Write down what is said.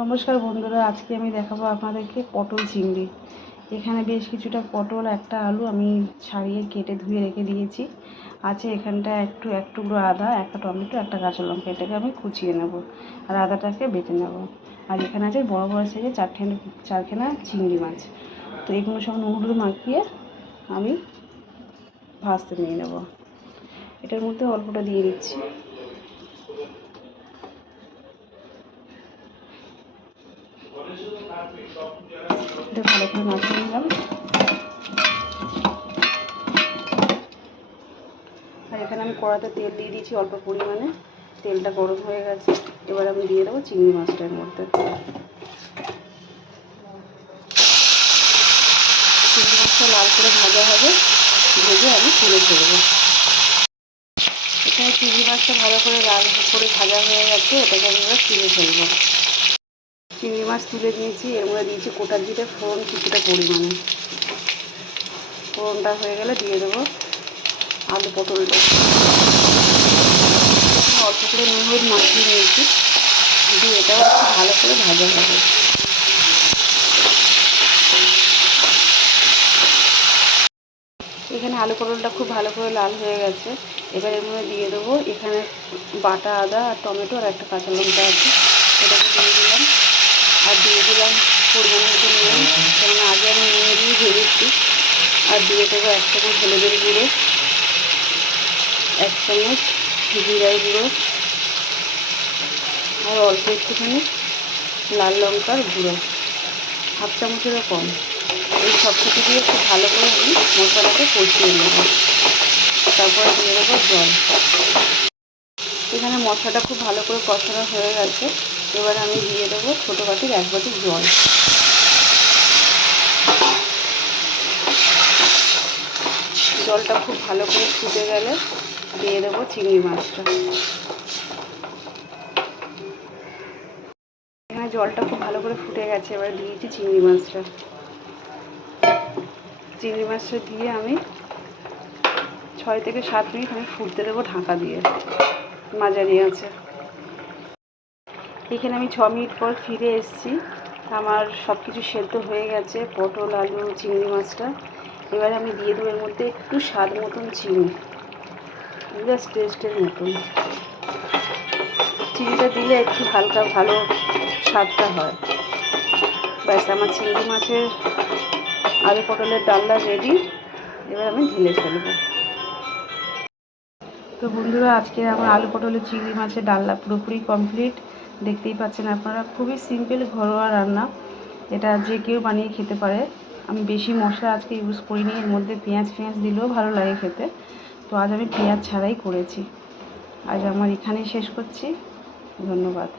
নমস্কার বন্ধুরা, আজকে আমি দেখাবো আপনাদেরকে পটল চিংড়ি। এখানে বেশ কিছুটা পটল, একটা আলু আমি ছাড়িয়ে কেটে ধুয়ে রেখে দিয়েছি। আছে এখানটা এক টুকরো আদা, একটা টমেটো, একটা কাঁচা লঙ্কা। এটাকে আমি কুচিয়ে নেব আর আদাটাকে বেটে নেব। আর এখানে আছে বড় বড় সাইজে চারখানা চিংড়ি মাছ। তো এগুলো সব নুন হলুদ মাখিয়ে আমি ভাজতে নিয়ে নেব। এটার মধ্যে অল্পটা দিয়ে দিচ্ছি। এটা ভালো করে মাখিয়ে নিলাম। আর এখানে আমি কড়াতে তেল দিয়ে দিয়েছি অল্প পরিমাণে। তেলটা গরম হয়ে গেছে। এবার আমি দিয়ে দেবো চিংড়ি মাছটার মধ্যে। চিংড়ি মাছটা লাল করে ভাজা হবে, ভেজে আমি তুলে ফেলবো। এখানে চিংড়ি মাছটা ভালো করে লাল করে ভাজা হয়ে গেছে, এটাকে আমি এবার তুলে ফেলবো। চিংড়ি মাছ তুলে দিয়েছি, এর মধ্যে দিয়েছি গোটা জিরে ফোড়ন কিছুটা পরিমাণে। ফোড়নটা হয়ে গেলে দিয়ে দেবো আলু পটলটা। অল্প করে নুন হলুদ মাখিয়ে নিয়েছি, দিয়ে এটাও একটু ভালো করে ভাজা হবে। এখানে আলু পটলটা খুব ভালো করে লাল হয়ে গেছে। এবার এর মধ্যে দিয়ে দেবো এখানে বাটা আদা আর টমেটো আর একটা কাঁচা লঙ্কা আছে, এটাকে দিয়ে দিলাম। আর দিয়ে দিলাম পরিমাণ মতো নুন, কেননা আগে আমি নুন দিয়ে ভেজেছি। আর দিয়ে দেবো 1 চামচ হলুদের গুঁড়ো, 1 চামচ জিরার গুঁড়ো, আর অল্প একটুখানি লাল লঙ্কার গুঁড়ো, 1/2 চামচেরও কম। এই সব কিছু দিয়ে খুব ভালো করে আমি মশলাটাকে কষিয়ে নেব। তারপরে দিয়ে দেবো জল। এখানে মশলাটা খুব ভালো করে কষানো হয়ে গেছে। এবার আমি দিয়ে দেবো ছোটো বাটির 1 বাটি জল। জলটা খুব ভালো করে ফুটে গেলে দিয়ে দেবো চিংড়ি মাছটা। এখানে জলটা খুব ভালো করে ফুটে গেছে, এবার দিয়েছি চিংড়ি মাছটা। চিংড়ি মাছটা দিয়ে আমি 6 থেকে 7 মিনিট আমি ফুটতে দেবো ঢাকা দিয়ে, মাঝারি আছে। এখানে আমি 6 মিনিট পর ফিরে এসেছি। আমার সব কিছু সেদ্ধ হয়ে গেছে, পটল আলু চিংড়ি মাছটা। এবার আমি দিয়ে দেবো এর মধ্যে একটু স্বাদ মতন চিনি, জাস্ট টেস্টের মতন। চিনিটা দিলে একটু হালকা ভালো স্বাদটা হয়। ব্যাস, আমার চিংড়ি মাছের আলু পটলের ডালনা রেডি। এবার আমি ঢেলে ফেলবো। তো বন্ধুরা, আজকে আমার আলু পটলের চিংড়ি মাছের ডালনা পুরোপুরি কমপ্লিট। দেখতেই পাচ্ছেন আপনারা, খুবই সিম্পল ঘরোয়া রান্না। এটা যে কেউ বানিয়ে খেতে পারে। আমি বেশি মশলা আজকে ইউজ করিনি, এর মধ্যে পেঁয়াজ দিলেও ভালো লাগে খেতে। তো আজ আমি পেঁয়াজ ছাড়াই করেছি। আজ আমার এখানেই শেষ করছি। ধন্যবাদ।